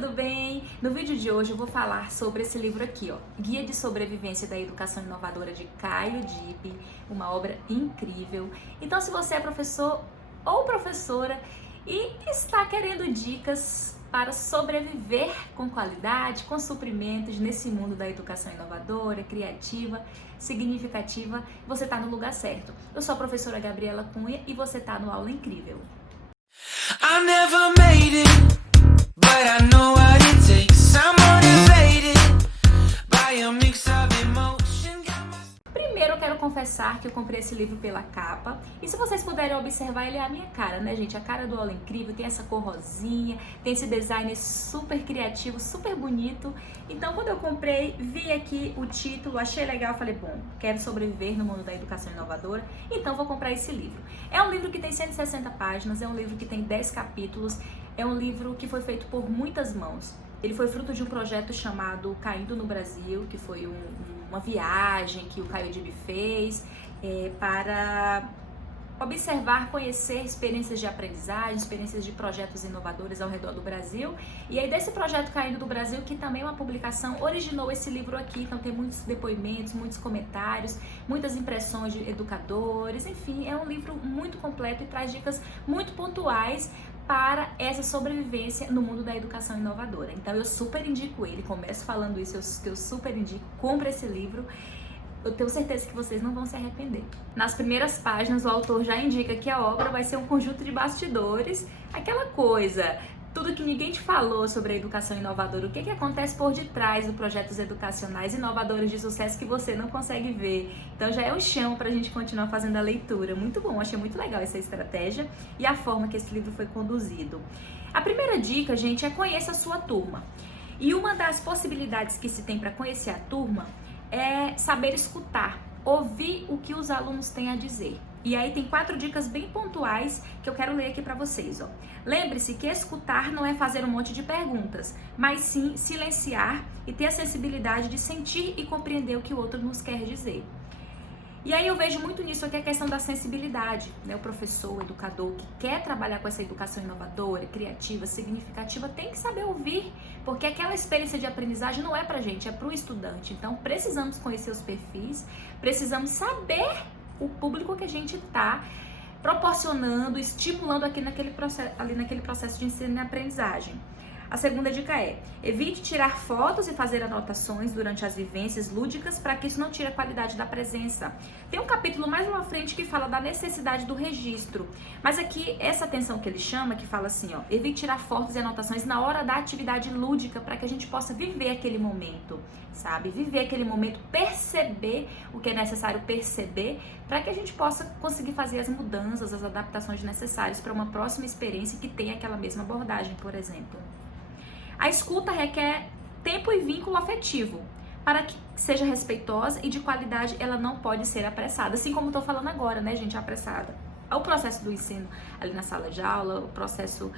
tudo bem? No vídeo de hoje eu vou falar sobre esse livro aqui, ó, Guia de Sobrevivência da Educação Inovadora de Caio Dipp, uma obra incrível. Então, se você é professor ou professora e está querendo dicas para sobreviver com qualidade, com suprimentos nesse mundo da educação inovadora, criativa, significativa, você está no lugar certo. Eu sou a professora Gabriela Cunha e você está no Aula Incrível. I never made it, but I know what it takes. I'm motivated by a mix of emotion. Primeiro eu quero confessar que eu comprei esse livro pela capa. E se vocês puderem observar, ele é a minha cara, né, gente? A cara do Aula Incrível, tem essa cor rosinha, tem esse design super criativo, super bonito. Então, quando eu comprei, vi aqui o título, achei legal, falei, bom, quero sobreviver no mundo da educação inovadora, então vou comprar esse livro. É um livro que tem 160 páginas, é um livro que tem 10 capítulos, é um livro que foi feito por muitas mãos. Ele foi fruto de um projeto chamado Caindo no Brasil, que foi uma viagem que o Caio Dipp fez para observar, conhecer experiências de aprendizagem, experiências de projetos inovadores ao redor do Brasil. E aí desse projeto Caindo do Brasil, que também é uma publicação, originou esse livro aqui. Então tem muitos depoimentos, muitos comentários, muitas impressões de educadores, enfim, é um livro muito completo e traz dicas muito pontuais para essa sobrevivência no mundo da educação inovadora. Então eu super indico ele, começo falando isso, eu super indico, compre esse livro, eu tenho certeza que vocês não vão se arrepender. Nas primeiras páginas o autor já indica que a obra vai ser um conjunto de bastidores, aquela coisa, tudo que ninguém te falou sobre a educação inovadora, o que acontece por detrás dos projetos educacionais inovadores de sucesso que você não consegue ver. Então já é um chão para a gente continuar fazendo a leitura. Muito bom, achei muito legal essa estratégia e a forma que esse livro foi conduzido. A primeira dica, gente, é conheça a sua turma. E uma das possibilidades que se tem para conhecer a turma é saber escutar, ouvir o que os alunos têm a dizer. E aí tem 4 dicas bem pontuais que eu quero ler aqui para vocês, ó. Lembre-se que escutar não é fazer um monte de perguntas, mas sim silenciar e ter a sensibilidade de sentir e compreender o que o outro nos quer dizer. E aí eu vejo muito nisso aqui a questão da sensibilidade, né? O professor, o educador que quer trabalhar com essa educação inovadora, criativa, significativa, tem que saber ouvir, porque aquela experiência de aprendizagem não é pra gente, é pro estudante. Então precisamos conhecer os perfis, precisamos saber o público que a gente está proporcionando, estimulando aqui naquele processo de ensino e aprendizagem. A segunda dica é: evite tirar fotos e fazer anotações durante as vivências lúdicas para que isso não tire a qualidade da presença. Tem um capítulo mais lá à frente que fala da necessidade do registro, mas aqui essa atenção que ele chama, que fala assim, ó, evite tirar fotos e anotações na hora da atividade lúdica para que a gente possa viver aquele momento, sabe? Viver aquele momento, perceber o que é necessário perceber para que a gente possa conseguir fazer as mudanças, as adaptações necessárias para uma próxima experiência que tenha aquela mesma abordagem, por exemplo. A escuta requer tempo e vínculo afetivo. Para que seja respeitosa e de qualidade, ela não pode ser apressada. Assim como eu tô falando agora, né, gente, apressada. O processo do ensino ali na sala de aula, o processo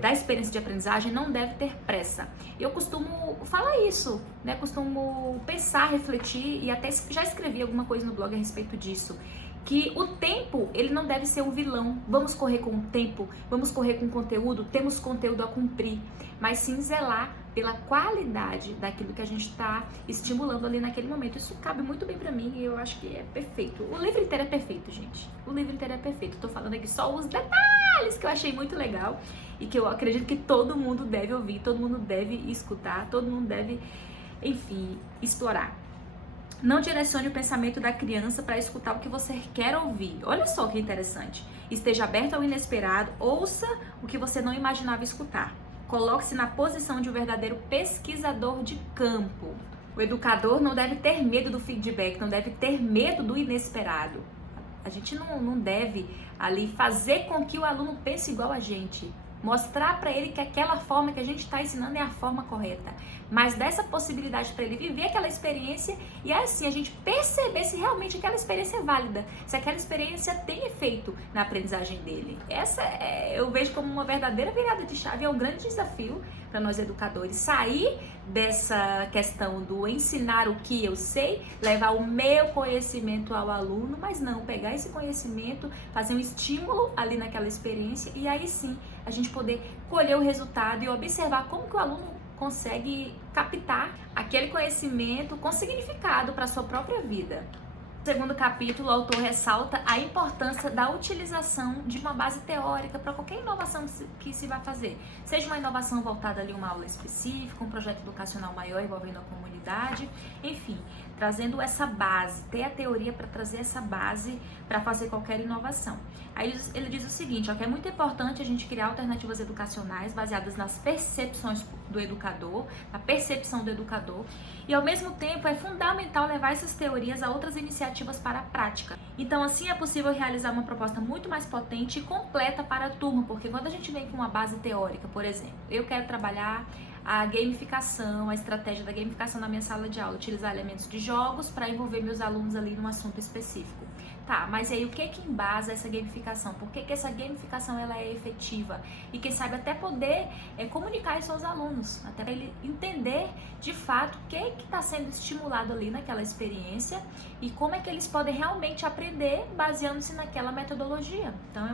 da experiência de aprendizagem não deve ter pressa. Eu costumo falar isso, né, costumo pensar, refletir e até já escrevi alguma coisa no blog a respeito disso. Que o tempo, ele não deve ser um vilão. Vamos correr com o tempo, vamos correr com o conteúdo, temos conteúdo a cumprir, mas sim zelar pela qualidade daquilo que a gente está estimulando ali naquele momento. Isso cabe muito bem pra mim e eu acho que é perfeito. O livro inteiro é perfeito, gente. O livro inteiro é perfeito. Tô falando aqui só os detalhes que eu achei muito legal e que eu acredito que todo mundo deve ouvir, todo mundo deve escutar, todo mundo deve, enfim, explorar. Não direcione o pensamento da criança para escutar o que você quer ouvir. Olha só que interessante. Esteja aberto ao inesperado, ouça o que você não imaginava escutar. Coloque-se na posição de um verdadeiro pesquisador de campo. O educador não deve ter medo do feedback, não deve ter medo do inesperado. A gente não deve ali fazer com que o aluno pense igual a gente. Mostrar para ele que aquela forma que a gente está ensinando é a forma correta, mas dessa possibilidade para ele viver aquela experiência e assim a gente perceber se realmente aquela experiência é válida, se aquela experiência tem efeito na aprendizagem dele. Essa eu vejo como uma verdadeira virada de chave, é um grande desafio para nós educadores, sair dessa questão do ensinar o que eu sei, levar o meu conhecimento ao aluno, mas não pegar esse conhecimento, fazer um estímulo ali naquela experiência e aí sim a gente poder colher o resultado e observar como que o aluno consegue captar aquele conhecimento com significado para a sua própria vida. No segundo capítulo, o autor ressalta a importância da utilização de uma base teórica para qualquer inovação que se vai fazer. Seja uma inovação voltada ali a uma aula específica, um projeto educacional maior envolvendo a comunidade, enfim, trazendo essa base, ter a teoria para trazer essa base para fazer qualquer inovação. Aí ele diz o seguinte, ó, que é muito importante a gente criar alternativas educacionais baseadas nas percepções do educador, na percepção do educador, e ao mesmo tempo é fundamental levar essas teorias a outras iniciativas para a prática. Então assim é possível realizar uma proposta muito mais potente e completa para a turma, porque quando a gente vem com uma base teórica, por exemplo, eu quero trabalhar a gamificação, a estratégia da gamificação na minha sala de aula, utilizar elementos de jogos para envolver meus alunos ali num assunto específico. Tá, mas aí o que embasa essa gamificação? Por que essa gamificação ela é efetiva? E quem sabe até poder comunicar isso aos alunos, até para ele entender de fato o que está sendo estimulado ali naquela experiência e como é que eles podem realmente aprender baseando-se naquela metodologia. Então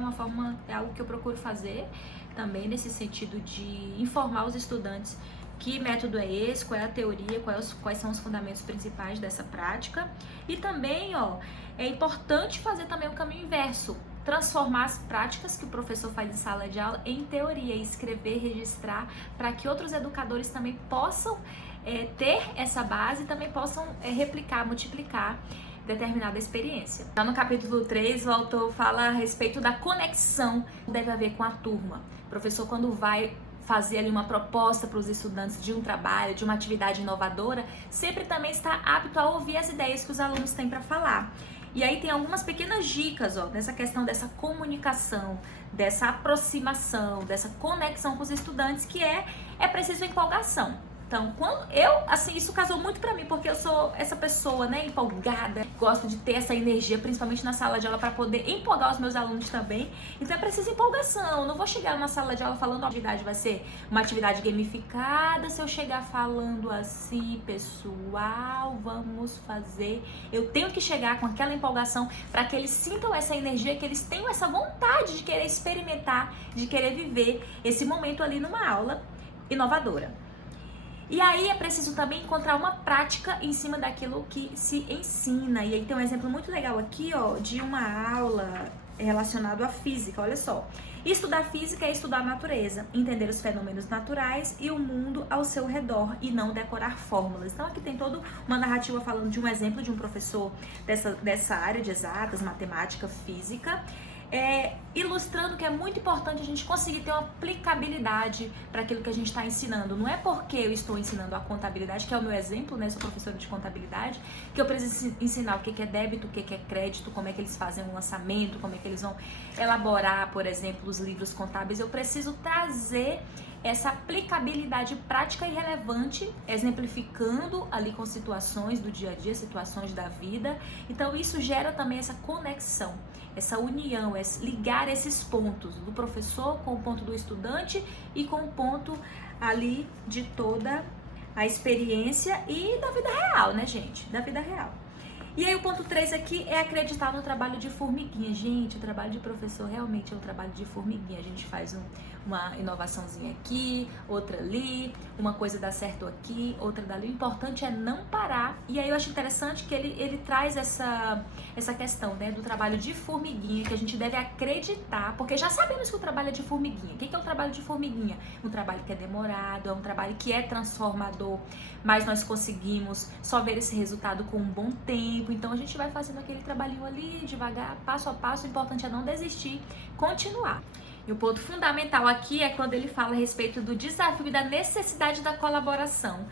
é algo que eu procuro fazer também nesse sentido de informar os estudantes que método é esse, qual é a teoria, quais são os fundamentos principais dessa prática. E também, ó, é importante fazer também o caminho inverso, transformar as práticas que o professor faz em sala de aula em teoria, escrever, registrar, para que outros educadores também possam ter essa base e também possam replicar, multiplicar determinada experiência. Já no capítulo 3, o autor fala a respeito da conexão que deve haver com a turma. O professor, quando vai fazer ali uma proposta para os estudantes de um trabalho, de uma atividade inovadora, sempre também está apto a ouvir as ideias que os alunos têm para falar. E aí tem algumas pequenas dicas, ó, nessa questão dessa comunicação, dessa aproximação, dessa conexão com os estudantes, que é preciso empolgação. Então, isso casou muito pra mim, porque eu sou essa pessoa, né, empolgada, gosto de ter essa energia, principalmente na sala de aula, para poder empolgar os meus alunos também. Então, é preciso empolgação. Não vou chegar na sala de aula falando a atividade vai ser uma atividade gamificada. Se eu chegar falando assim, pessoal, vamos fazer. Eu tenho que chegar com aquela empolgação para que eles sintam essa energia, que eles tenham essa vontade de querer experimentar, de querer viver esse momento ali numa aula inovadora. E aí é preciso também encontrar uma prática em cima daquilo que se ensina. E aí tem um exemplo muito legal aqui, ó, de uma aula relacionada à física, olha só. Estudar física é estudar a natureza, entender os fenômenos naturais e o mundo ao seu redor e não decorar fórmulas. Então aqui tem toda uma narrativa falando de um exemplo de um professor dessa área de exatas, matemática, física, ilustrando que é muito importante a gente conseguir ter uma aplicabilidade para aquilo que a gente está ensinando. Não é porque eu estou ensinando a contabilidade, que é o meu exemplo, né? Sou professora de contabilidade, que eu preciso ensinar o que é débito, o que é crédito, como é que eles fazem um lançamento, como é que eles vão elaborar, por exemplo, os livros contábeis. Eu preciso trazer essa aplicabilidade prática e relevante, exemplificando ali com situações do dia a dia, situações da vida. Então isso gera também essa conexão, essa união, ligar esses pontos do professor com o ponto do estudante e com o ponto ali de toda a experiência e da vida real, né, gente? Da vida real. E aí o ponto 3 aqui é acreditar no trabalho de formiguinha. Gente, o trabalho de professor realmente é um trabalho de formiguinha. A gente faz uma inovaçãozinha aqui, outra ali, uma coisa dá certo aqui, outra dali. O importante é não parar. E aí eu acho interessante que ele traz essa questão, né, do trabalho de formiguinha, que a gente deve acreditar, porque já sabemos que o trabalho é de formiguinha. O que é o trabalho de formiguinha? Um trabalho que é demorado, é um trabalho que é transformador, mas nós conseguimos só ver esse resultado com um bom tempo. Então a gente vai fazendo aquele trabalhinho ali, devagar, passo a passo. O importante é não desistir, continuar. E o ponto fundamental aqui é quando ele fala a respeito do desafio e da necessidade da colaboração.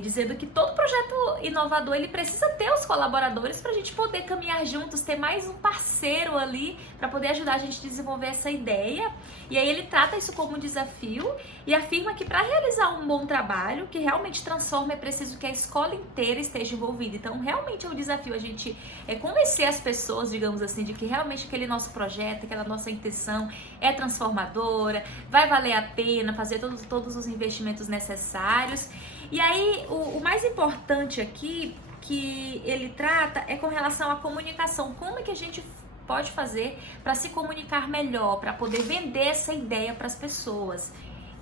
Dizendo que todo projeto inovador ele precisa ter os colaboradores para a gente poder caminhar juntos, ter mais um parceiro ali para poder ajudar a gente a desenvolver essa ideia. E aí ele trata isso como um desafio e afirma que para realizar um bom trabalho que realmente transforma é preciso que a escola inteira esteja envolvida. Então realmente é um desafio a gente convencer as pessoas, digamos assim, de que realmente aquele nosso projeto, aquela nossa intenção é transformadora, vai valer a pena fazer todos os investimentos necessários. E aí, o mais importante aqui que ele trata é com relação à comunicação. Como é que a gente pode fazer para se comunicar melhor, para poder vender essa ideia para as pessoas.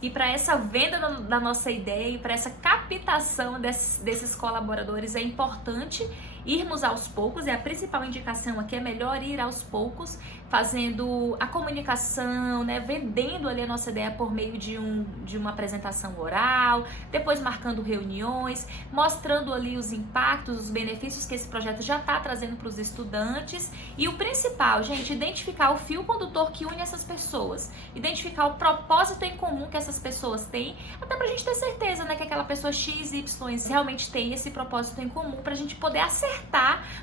E para essa venda da nossa ideia e para essa captação desses colaboradores é importante irmos aos poucos, e a principal indicação aqui é melhor ir aos poucos, fazendo a comunicação, né, vendendo ali a nossa ideia por meio de uma apresentação oral, depois marcando reuniões, mostrando ali os impactos, os benefícios que esse projeto já está trazendo para os estudantes. E o principal, gente, identificar o fio condutor que une essas pessoas, identificar o propósito em comum que essas pessoas têm, até pra gente ter certeza, né, que aquela pessoa X, Y realmente tem esse propósito em comum, pra gente poder acertar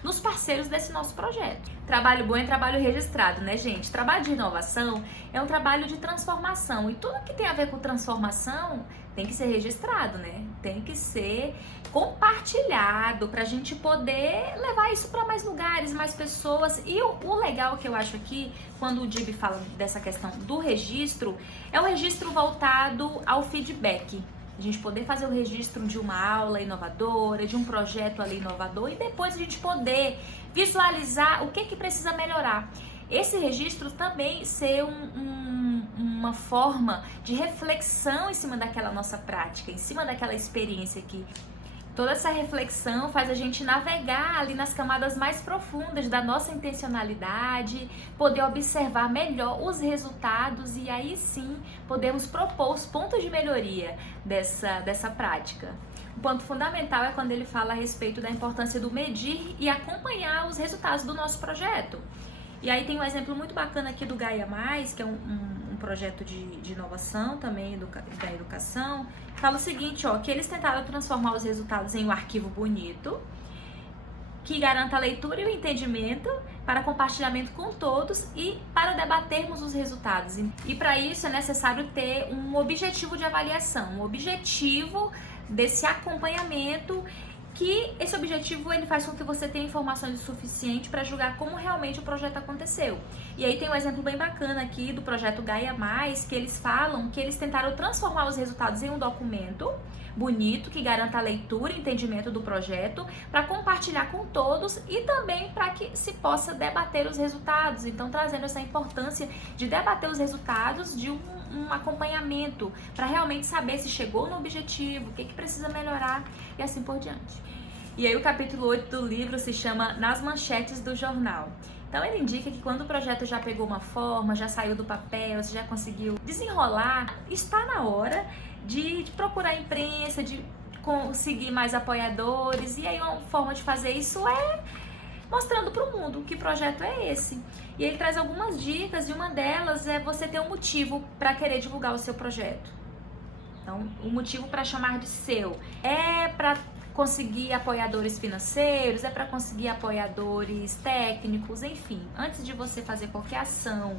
nos parceiros desse nosso projeto. Trabalho bom é trabalho registrado, né, gente? Trabalho de inovação é um trabalho de transformação, e tudo que tem a ver com transformação tem que ser registrado, né? Tem que ser compartilhado pra gente poder levar isso para mais lugares, mais pessoas. E o legal que eu acho aqui, quando o Dib fala dessa questão do registro, é um registro voltado ao feedback. A gente poder fazer o registro de uma aula inovadora, de um projeto ali inovador, e depois a gente poder visualizar o que precisa melhorar. Esse registro também ser uma forma de reflexão em cima daquela nossa prática, em cima daquela experiência aqui. Toda essa reflexão faz a gente navegar ali nas camadas mais profundas da nossa intencionalidade, poder observar melhor os resultados e aí sim podemos propor os pontos de melhoria dessa prática. O ponto fundamental é quando ele fala a respeito da importância do medir e acompanhar os resultados do nosso projeto. E aí tem um exemplo muito bacana aqui do Gaia Mais, que é um projeto de inovação também da educação. Fala o seguinte, ó, que eles tentaram transformar os resultados em um arquivo bonito, que garanta a leitura e o entendimento para compartilhamento com todos e para debatermos os resultados. E para isso é necessário ter um objetivo de avaliação, um objetivo desse acompanhamento, que esse objetivo ele faz com que você tenha informações o suficiente para julgar como realmente o projeto aconteceu. E aí tem um exemplo bem bacana aqui do projeto Gaia Mais, que eles falam que eles tentaram transformar os resultados em um documento bonito, que garanta a leitura e entendimento do projeto, para compartilhar com todos e também para que se possa debater os resultados. Então, trazendo essa importância de debater os resultados de um acompanhamento, para realmente saber se chegou no objetivo, o que precisa melhorar e assim por diante. E aí o capítulo 8 do livro se chama Nas Manchetes do Jornal. Então ele indica que quando o projeto já pegou uma forma, já saiu do papel, você já conseguiu desenrolar, está na hora de procurar a imprensa, de conseguir mais apoiadores. E aí uma forma de fazer isso é mostrando para o mundo que projeto é esse. E ele traz algumas dicas, e uma delas é você ter um motivo para querer divulgar o seu projeto. Então, o motivo para chamar de seu é para conseguir apoiadores financeiros, é para conseguir apoiadores técnicos, enfim. Antes de você fazer qualquer ação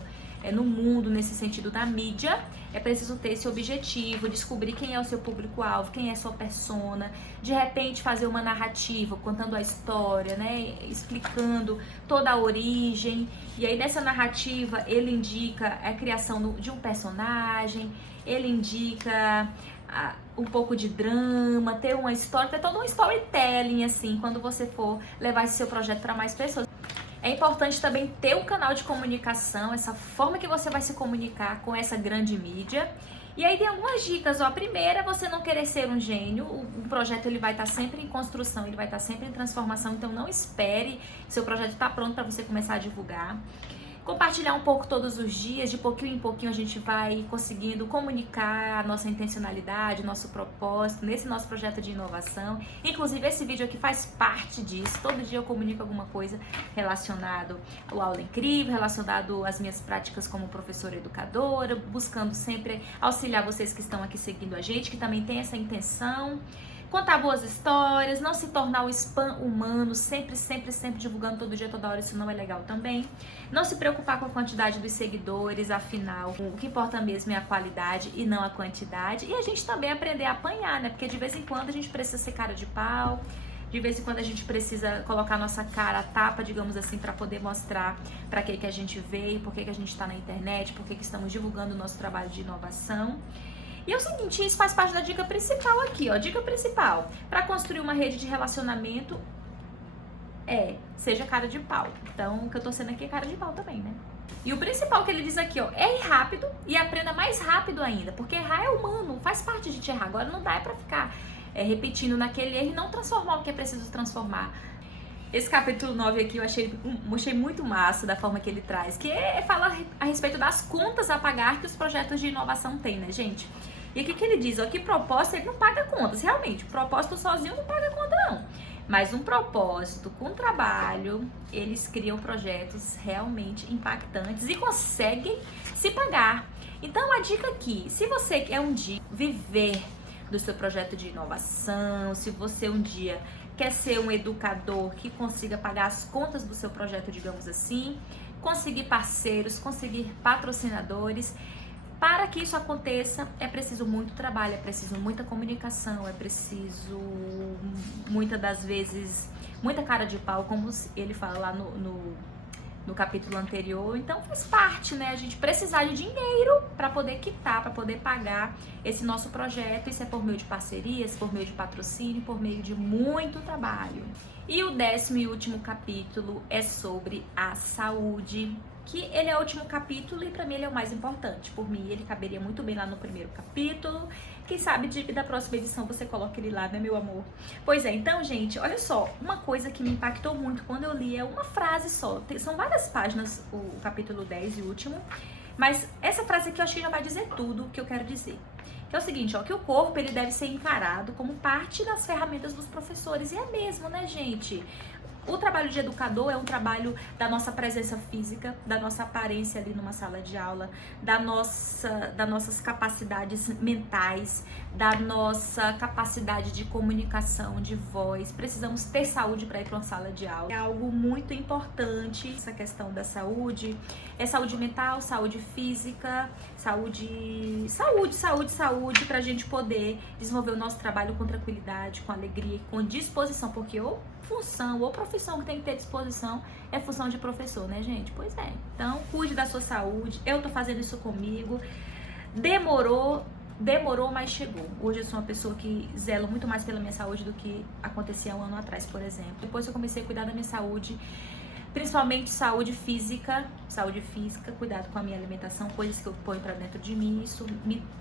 no mundo, nesse sentido da mídia, é preciso ter esse objetivo, descobrir quem é o seu público-alvo, quem é a sua persona, de repente fazer uma narrativa, contando a história, né, explicando toda a origem, e aí nessa narrativa ele indica a criação de um personagem, ele indica um pouco de drama, ter uma história, ter todo um storytelling, assim, quando você for levar esse seu projeto para mais pessoas. É importante também ter um canal de comunicação, essa forma que você vai se comunicar com essa grande mídia. E aí tem algumas dicas, ó. A primeira é você não querer ser um gênio. O projeto ele vai estar sempre em construção, ele vai estar sempre em transformação, então não espere seu projeto estar pronto para você começar a divulgar. Compartilhar um pouco todos os dias, de pouquinho em pouquinho a gente vai conseguindo comunicar a nossa intencionalidade, o nosso propósito nesse nosso projeto de inovação. Inclusive esse vídeo aqui faz parte disso. Todo dia eu comunico alguma coisa relacionado ao Aula Incrível, relacionado às minhas práticas como professora educadora, buscando sempre auxiliar vocês que estão aqui seguindo a gente, que também tem essa intenção. Contar boas histórias, não se tornar o spam humano, sempre divulgando todo dia, toda hora, isso não é legal também. Não se preocupar com a quantidade dos seguidores, afinal, o que importa mesmo é a qualidade e não a quantidade. E a gente também aprender a apanhar, né? Porque de vez em quando a gente precisa ser cara de pau, de vez em quando a gente precisa colocar nossa cara a tapa, digamos assim, para poder mostrar para que a gente veio, por que a gente está na internet, por que estamos divulgando o nosso trabalho de inovação. E é o seguinte, isso faz parte da dica principal aqui, ó. Dica principal, para construir uma rede de relacionamento seja cara de pau. Então, o que eu tô sendo aqui é cara de pau também, né? E o principal que ele diz aqui, ó, erre rápido e aprenda mais rápido ainda, porque errar é humano, faz parte de te errar. Agora não dá pra ficar repetindo naquele erro e não transformar o que é preciso transformar. Esse capítulo 9 aqui eu achei muito massa da forma que ele traz, que fala a respeito das contas a pagar que os projetos de inovação têm, né, gente? E aqui que ele diz, ó, que propósito ele não paga contas, realmente, propósito sozinho não paga conta não. Mas um propósito com trabalho, eles criam projetos realmente impactantes e conseguem se pagar. Então a dica aqui, se você quer um dia viver do seu projeto de inovação, se você um dia quer ser um educador que consiga pagar as contas do seu projeto, digamos assim, conseguir parceiros, conseguir patrocinadores, para que isso aconteça é preciso muito trabalho, é preciso muita comunicação, é preciso muitas das vezes muita cara de pau, como ele fala lá no capítulo anterior. Então faz parte, né, a gente precisar de dinheiro para poder quitar, para poder pagar esse nosso projeto. Isso é por meio de parcerias, por meio de patrocínio, por meio de muito trabalho. E o 10º e último capítulo é sobre a saúde, que ele é o último capítulo e pra mim ele é o mais importante. Por mim ele caberia muito bem lá no primeiro capítulo. Quem sabe da próxima edição você coloca ele lá, né, meu amor? Pois é, então, gente, olha só, uma coisa que me impactou muito quando eu li é uma frase só. São várias páginas o capítulo 10 e último, mas essa frase aqui eu acho que já vai dizer tudo o que eu quero dizer. Que é o seguinte, ó, que o corpo ele deve ser encarado como parte das ferramentas dos professores. E é mesmo, né, gente? O trabalho de educador é um trabalho da nossa presença física, da nossa aparência ali numa sala de aula, das nossas capacidades mentais, da nossa capacidade de comunicação, de voz. Precisamos ter saúde para ir para uma sala de aula. É algo muito importante essa questão da saúde. É saúde mental, saúde física, saúde para a gente poder desenvolver o nosso trabalho com tranquilidade, com alegria e com disposição, porque função ou profissão que tem que ter disposição é função de professor, né, gente? Pois é. Então, cuide da sua saúde. Eu tô fazendo isso comigo. Demorou, mas chegou. Hoje eu sou uma pessoa que zelo muito mais pela minha saúde do que acontecia um ano atrás, por exemplo. Depois que eu comecei a cuidar da minha saúde, principalmente saúde física, cuidado com a minha alimentação, coisas que eu ponho pra dentro de mim, isso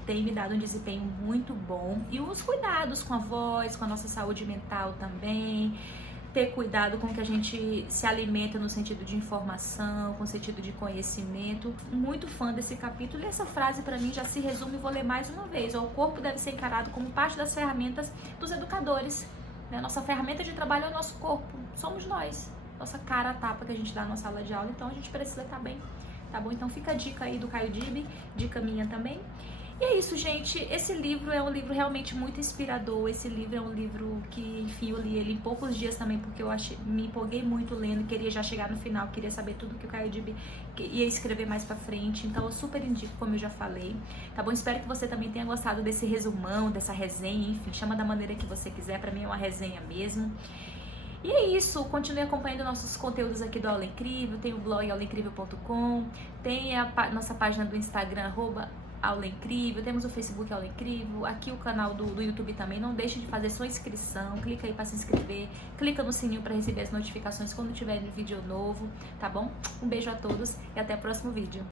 tem me dado um desempenho muito bom. E os cuidados com a voz, com a nossa saúde mental também. Ter cuidado com o que a gente se alimenta no sentido de informação, com o sentido de conhecimento. Muito fã desse capítulo e essa frase pra mim já se resume, vou ler mais uma vez. O corpo deve ser encarado como parte das ferramentas dos educadores. Né? Nossa ferramenta de trabalho é o nosso corpo, somos nós. Nossa cara a tapa que a gente dá na sala de aula, então a gente precisa estar bem, tá bom? Então fica a dica aí do Caio Dib, dica minha também. E é isso, gente. Esse livro é um livro realmente muito inspirador. Esse livro é um livro que, enfim, eu li ele em poucos dias também, porque eu me empolguei muito lendo, queria já chegar no final, queria saber tudo que o Caio Dib ia escrever mais pra frente. Então eu super indico, como eu já falei, tá bom? Espero que você também tenha gostado desse resumão, dessa resenha, enfim, chama da maneira que você quiser, pra mim é uma resenha mesmo. E é isso, continue acompanhando nossos conteúdos aqui do Aula Incrível, tem o blog aulaincrível.com, tem a nossa página do Instagram, @Aula Incrível, temos o Facebook Aula Incrível, aqui o canal do YouTube também, não deixe de fazer sua inscrição, clica aí para se inscrever, clica no sininho para receber as notificações quando tiver vídeo novo, tá bom? Um beijo a todos e até o próximo vídeo.